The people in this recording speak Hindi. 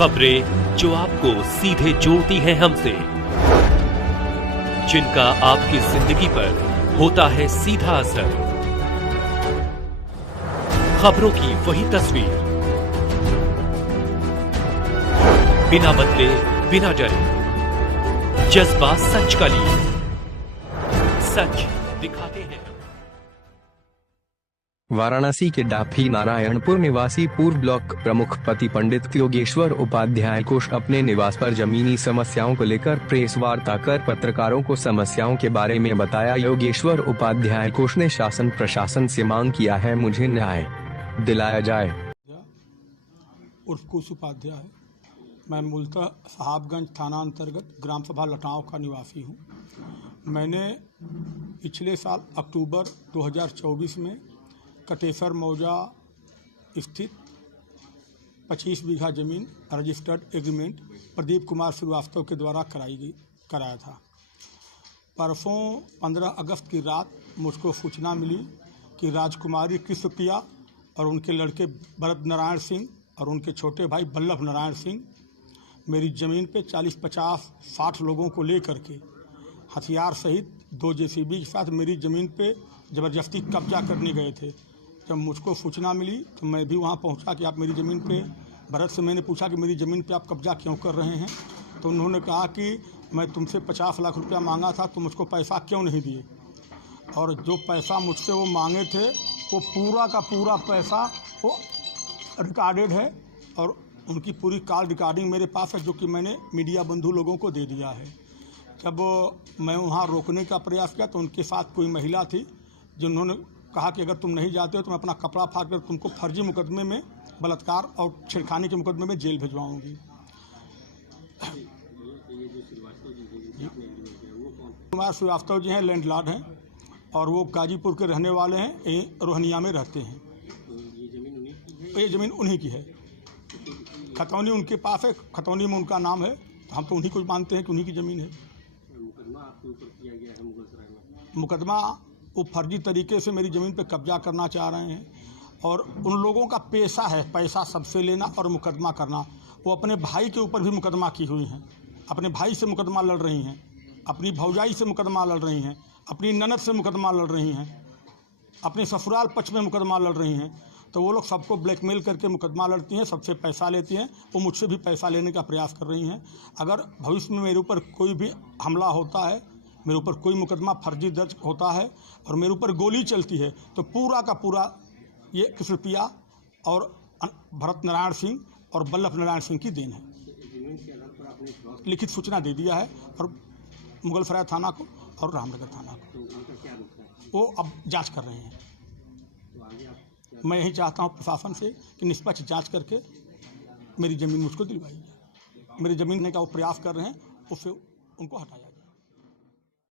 खबरें जो आपको सीधे जोड़ती हैं हमसे, जिनका आपकी जिंदगी पर होता है सीधा असर। खबरों की वही तस्वीर, बिना बदले बिना डरे, जज्बा सच का लिए, सच दिखाते हैं। वाराणसी के डाफी नारायणपुर निवासी पूर्व ब्लॉक प्रमुख पति पंडित योगेश्वर उपाध्याय को अपने निवास पर जमीनी समस्याओं को लेकर प्रेस वार्ता कर पत्रकारों को समस्याओं के बारे में बताया। योगेश्वर उपाध्याय कोष ने शासन प्रशासन से मांग किया है, मुझे न्याय दिलाया जाए। उर्फ कुश उपाध्याय, मैं मूलतः साहबगंज थाना अंतर्गत ग्राम सभा लटाव का निवासी हूँ। मैंने पिछले साल अक्टूबर 2024 में कटेसर मौजा स्थित 25 बीघा जमीन रजिस्टर्ड एग्रीमेंट प्रदीप कुमार श्रीवास्तव के द्वारा कराया था। परसों 15 अगस्त की रात मुझको सूचना मिली कि राजकुमारी कृष्णप्रिया और उनके लड़के भरत नारायण सिंह और उनके छोटे भाई बल्लभ नारायण सिंह मेरी ज़मीन पे 40, 50, 60 लोगों को लेकर के हथियार सहित 2 जेसीबी के साथ मेरी ज़मीन पे ज़बरदस्ती कब्जा करने गए थे। जब मुझको सूचना मिली तो मैं भी वहाँ पहुँचा कि आप मेरी ज़मीन पे, भरत से मैंने पूछा कि मेरी ज़मीन पे आप कब्जा क्यों कर रहे हैं, तो उन्होंने कहा कि मैं तुमसे 50 लाख रुपया मांगा था तो मुझको पैसा क्यों नहीं दिए। और जो पैसा मुझसे वो मांगे थे वो पूरा का पूरा पैसा वो रिकॉर्डेड है और उनकी पूरी कॉल रिकॉर्डिंग मेरे पास है, जो कि मैंने मीडिया बंधु लोगों को दे दिया है। जब मैं वहाँ रोकने का प्रयास किया तो उनके साथ कोई महिला थी जिन्होंने कहा कि अगर तुम नहीं जाते हो तो मैं अपना कपड़ा फाड़ कर तुमको फर्जी मुकदमे में, बलात्कार और छेड़खानी के मुकदमे में जेल भिजवाऊंगी। कुमार श्रीवास्तव जी हैं, लैंडलॉर्ड हैं और वो गाजीपुर के रहने वाले हैं, रोहनिया में रहते हैं। ये ज़मीन उन्हीं की है। खतौनी उनके पास है, खतौनी में उनका नाम है, हम तो उन्हीं को मानते हैं कि उन्हीं की ज़मीन है। मुकदमा आपके ऊपर किया गया है मुगलसराय में। मुकदमा वो फर्जी तरीके से मेरी ज़मीन पे कब्जा करना चाह रहे हैं और उन लोगों का पेशा है पैसा सबसे लेना और मुकदमा करना। वो अपने भाई के ऊपर भी मुकदमा की हुई हैं, अपने भाई से मुकदमा लड़ रही हैं, अपनी भौजाई से मुकदमा लड़ रही हैं, अपनी ननद से मुकदमा लड़ रही हैं, अपने ससुराल पक्ष में मुकदमा लड़ रही हैं। तो वो लोग सबको ब्लैकमेल करके मुकदमा लड़ती हैं, सबसे पैसा लेती हैं। वो मुझसे भी पैसा लेने का प्रयास कर रही हैं। अगर भविष्य में मेरे ऊपर कोई भी हमला होता है, मेरे ऊपर कोई मुकदमा फर्जी दर्ज होता है और मेरे ऊपर गोली चलती है तो पूरा का पूरा ये कृष्णप्रिया और भरत नारायण सिंह और बल्लभ नारायण सिंह की देन है। लिखित सूचना दे दिया है और मुगलसराय थाना को और रामनगर थाना को। वो अब जांच कर रहे हैं। मैं यही चाहता हूँ प्रशासन से कि निष्पक्ष जांच करके मेरी ज़मीन मुझको दिलवाई जाए। मेरी ज़मीन लेने का वो प्रयास कर रहे हैं, उससे उनको हटाया।